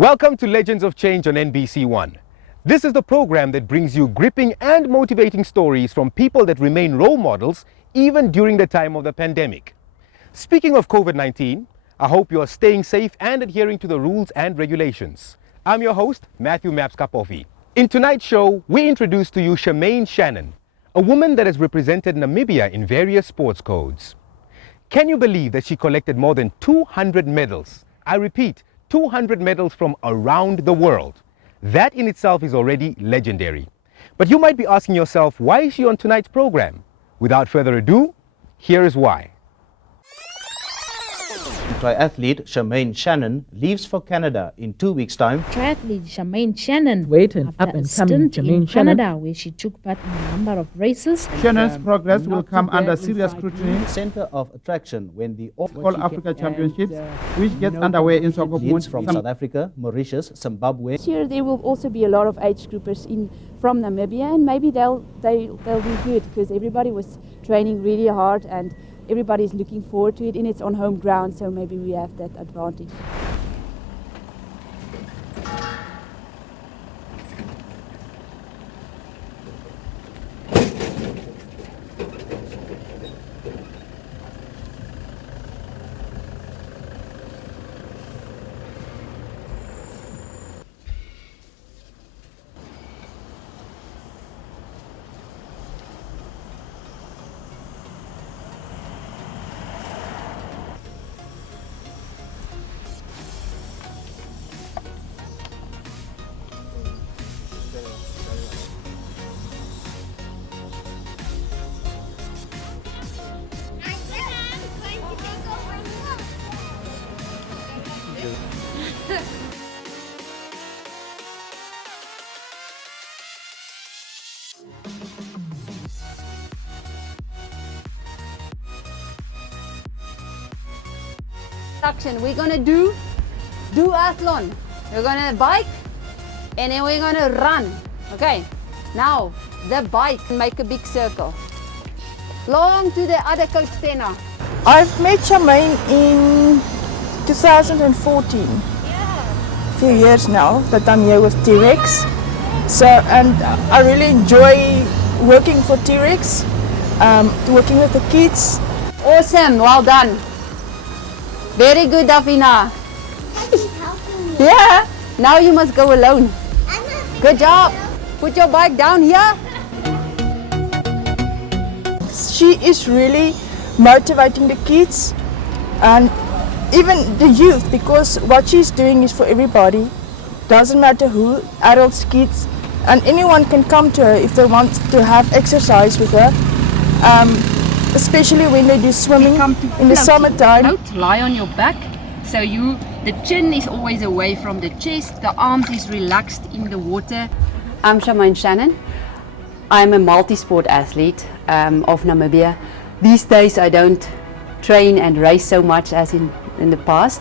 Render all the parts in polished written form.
Welcome to Legends of Change on NBC One. This is the program that brings you gripping and motivating stories from people that remain role models even during the time of the pandemic. Speaking of COVID-19, I hope you are staying safe and adhering to the rules and regulations. I'm your host, Matthew Maps Kapofi. In tonight's show, we introduce to you Shannon, a woman that has represented Namibia in various sports codes. Can you believe that she collected more than 200 medals? I repeat, 200 medals from around the world. That in itself is already legendary. But you might be asking yourself, why is she on tonight's program? Without further ado, here is why. Triathlete Shannon leaves for Canada in 2 weeks' time. Triathlete Shannon Waiting after up and a coming stint in Shannon. Canada, where she took part in a number of races. Shannon's progress will come under serious scrutiny. Center of attraction when the All Africa Championships, which gets underway in athletes from Sokopun. South Africa, Mauritius, Zimbabwe. This year there will also be a lot of age groupers in from Namibia, and maybe they'll do good because everybody was training really hard and everybody's looking forward to it, and it's on home ground, so maybe we have that advantage. We're gonna do duathlon. We're gonna bike and then we're gonna run. Okay, now the bike, make a big circle. Long to the other coach Stena. I've met Charmaine in 2014. A few years now that I'm here with T-Rex. So, and I really enjoy working for T-Rex, working with the kids. Awesome, well done. Very good, Davina. Yeah, now you must go alone. Good job. Put your bike down here. She is really motivating the kids and even the youth, because what she's doing is for everybody. Doesn't matter who, adults, kids, and anyone can come to her if they want to have exercise with her. Especially when they do swimming in the summertime. Out, lie on your back, so the chin is always away from the chest, the arms is relaxed in the water. I'm Shannon. I'm a multi-sport athlete of Namibia. These days I don't train and race so much as in the past,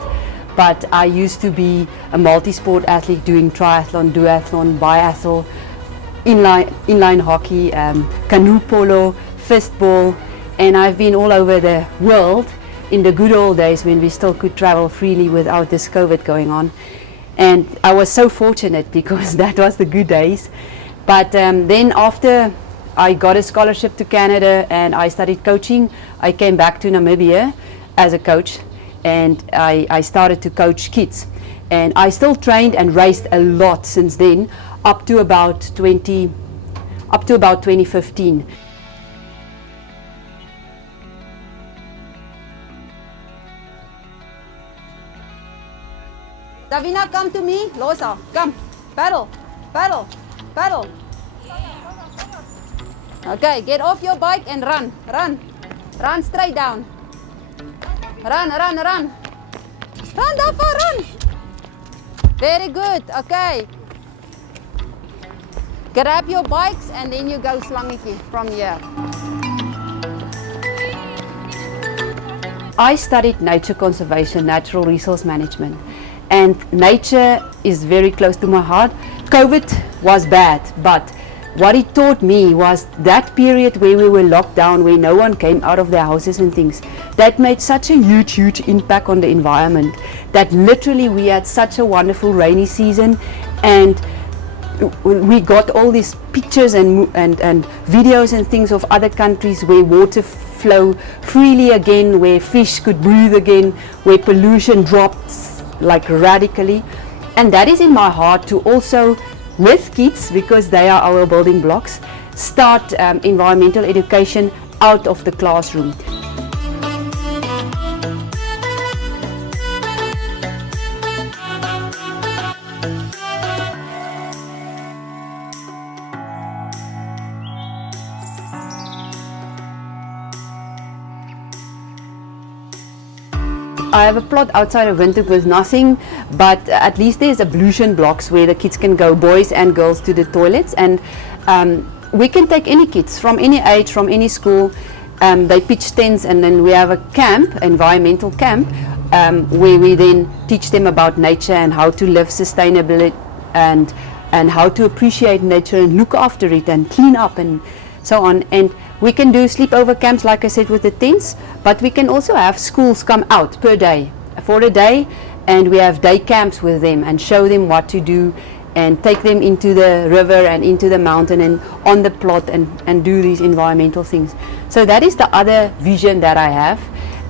but I used to be a multi-sport athlete doing triathlon, duathlon, biathlon, inline hockey, canoe polo, fistball, and I've been all over the world in the good old days when we still could travel freely without this COVID going on. And I was so fortunate because that was the good days. But then after I got a scholarship to Canada and I studied coaching, I came back to Namibia as a coach, and I started to coach kids. And I still trained and raced a lot since then, up to about 2015. Davina, come to me. Losa, come. Paddle, paddle, paddle. Okay, get off your bike and run, run. Run straight down. Run, run, run. Run, Dafa, run. Very good, okay. Grab your bikes and then you go slangetje from here. I studied nature conservation, natural resource management. And nature is very close to my heart. COVID was bad, but what it taught me was that period where we were locked down, where no one came out of their houses and things, that made such a huge impact on the environment, that literally we had such a wonderful rainy season, and we got all these pictures and videos and things of other countries where water flow freely again, where fish could breathe again, where pollution dropped like radically. And that is in my heart to also, with kids, because they are our building blocks, start environmental education out of the classroom. I have a plot outside of Windhoek with nothing, but at least there's ablution blocks where the kids can go, boys and girls, to the toilets, and we can take any kids from any age, from any school. They pitch tents, and then we have a camp, environmental camp, where we then teach them about nature and how to live sustainably, and how to appreciate nature and look after it and clean up and so on. And we can do sleepover camps, like I said, with the tents, but we can also have schools come out per day, for a day, and we have day camps with them and show them what to do and take them into the river and into the mountain and on the plot and do these environmental things. So that is the other vision that I have,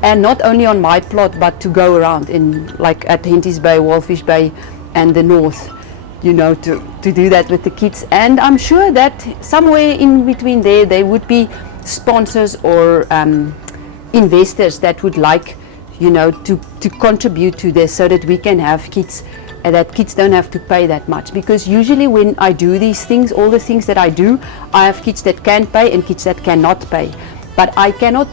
and not only on my plot, but to go around in, like at Henties Bay, Walfish Bay and the north, you know, to do that with the kids. And I'm sure that somewhere in between there would be sponsors or investors that would like, you know, to contribute to this, so that we can have kids, that kids don't have to pay that much. Because usually when I do these things, all the things that I do, I have kids that can pay and kids that cannot pay. But I cannot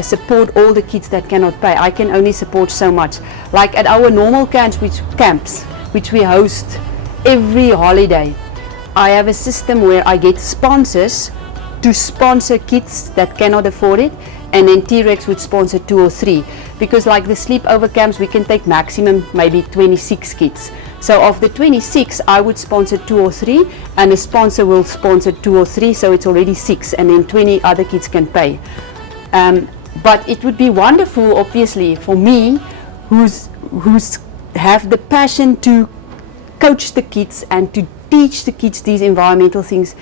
support all the kids that cannot pay. I can only support so much. Like at our normal camps, which we host every holiday, I have a system where I get sponsors to sponsor kids that cannot afford it, and then T-Rex would sponsor 2 or 3, because like the sleepover camps, we can take maximum maybe 26 kids. So of the 26, I would sponsor 2 or 3, and the sponsor will sponsor 2 or 3, so it's already 6, and then 20 other kids can pay. But it would be wonderful, obviously, for me, who's have the passion to coach the kids and to teach the kids these environmental things,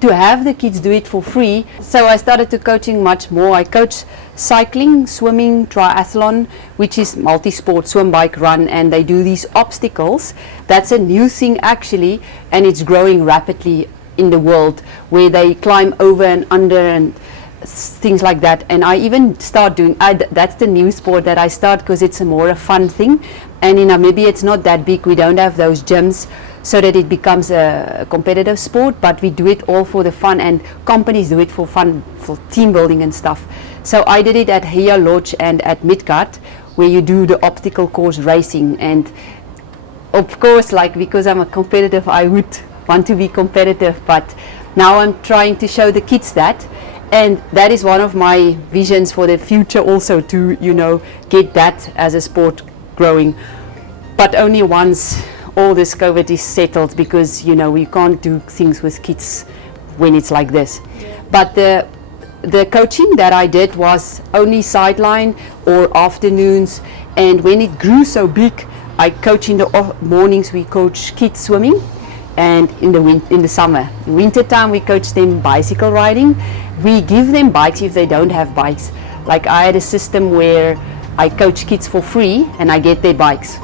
to have the kids do it for free. So I started to coaching much more. I coach cycling, swimming, triathlon, which is multi-sport, swim, bike, run, and they do these obstacles. That's a new thing actually, and it's growing rapidly in the world, where they climb over and under and things like that. And I even start doing, that's the new sport that I start, because it's a fun thing. And in Namibia it's not that big, we don't have those gyms so that it becomes a competitive sport, but we do it all for the fun, and companies do it for fun, for team building and stuff. So I did it at Hea Lodge and at Midgard, where you do the obstacle course racing. And of course, like, because I'm a competitive, I would want to be competitive, but now I'm trying to show the kids that, and that is one of my visions for the future also, to, you know, get that as a sport growing, but only once all this COVID is settled, because, you know, we can't do things with kids when it's like this. But the coaching that I did was only sideline or afternoons, and when it grew so big, I coach in the mornings. We coach kids swimming, and in the summer, in winter time, we coach them bicycle riding. We give them bikes if they don't have bikes. Like, I had a system where I coach kids for free and I get their bikes,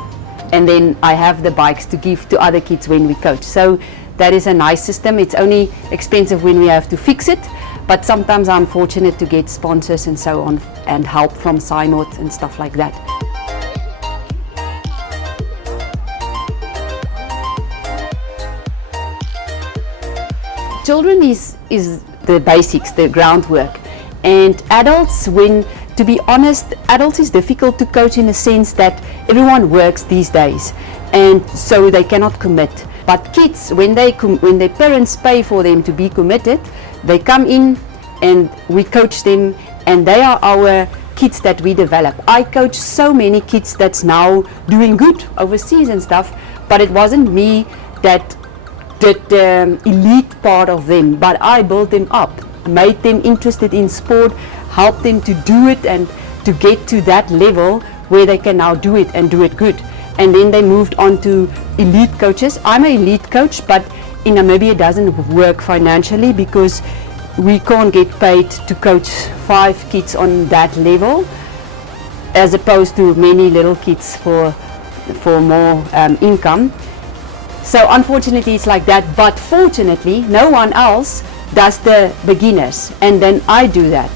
and then I have the bikes to give to other kids when we coach. So that is a nice system. It's only expensive when we have to fix it, but sometimes I'm fortunate to get sponsors and so on, and help from Synod and stuff like that. Children is the basics, the groundwork, and adults, to be honest, adults is difficult to coach in the sense that everyone works these days, and so they cannot commit. But kids, when their parents pay for them to be committed, they come in and we coach them, and they are our kids that we develop. I coach so many kids that's now doing good overseas and stuff, but it wasn't me that did the elite part of them, but I built them up, made them interested in sport, helped them to do it and to get to that level where they can now do it and do it good. And then they moved on to elite coaches. I'm an elite coach, but in Namibia it doesn't work financially because we can't get paid to coach 5 kids on that level, as opposed to many little kids for more income. So unfortunately it's like that, but fortunately no one else does the beginners, and then I do that.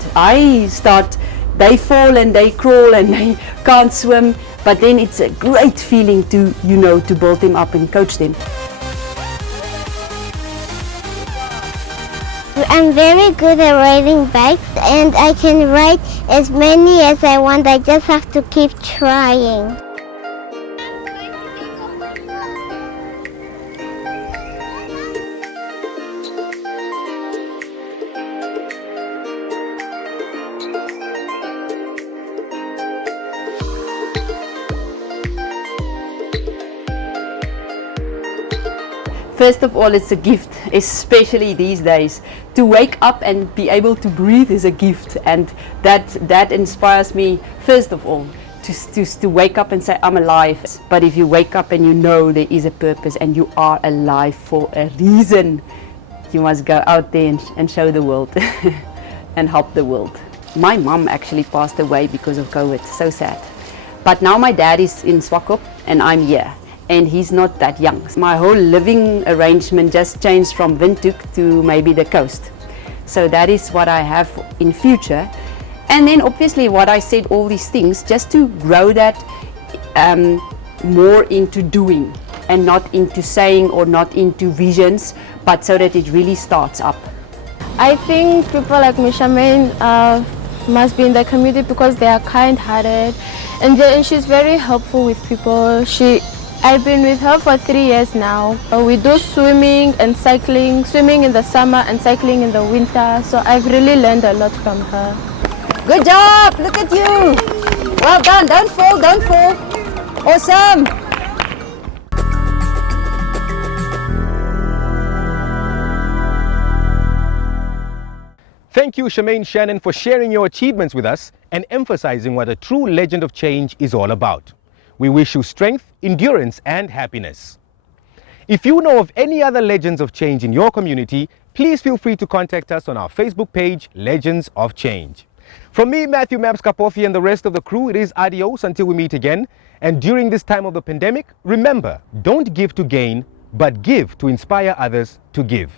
They fall and they crawl and they can't swim, but then it's a great feeling to, you know, to build them up and coach them. I'm very good at riding bikes, and I can ride as many as I want. I just have to keep trying. First of all, it's a gift, especially these days. To wake up and be able to breathe is a gift, and that inspires me, first of all, to wake up and say, I'm alive. But if you wake up and you know there is a purpose and you are alive for a reason, you must go out there and show the world and help the world. My mom actually passed away because of COVID, so sad. But now my dad is in Swakop and I'm here. And he's not that young. My whole living arrangement just changed from Windhoek to maybe the coast. So that is what I have in future. And then obviously what I said, all these things, just to grow that more into doing and not into saying or not into visions, but so that it really starts up. I think people like Shannon must be in the community because they are kind-hearted, and she's very helpful with people. I've been with her for 3 years now. We do swimming and cycling, swimming in the summer and cycling in the winter. So I've really learned a lot from her. Good job, look at you. Well done, don't fall, don't fall. Awesome. Thank you, Shannon, for sharing your achievements with us and emphasizing what a true legend of change is all about. We wish you strength, endurance, and happiness. If you know of any other legends of change in your community, please feel free to contact us on our Facebook page, Legends of Change. From me, Matthew Maps Kapofi, and the rest of the crew, it is adios until we meet again. And during this time of the pandemic, remember, don't give to gain, but give to inspire others to give.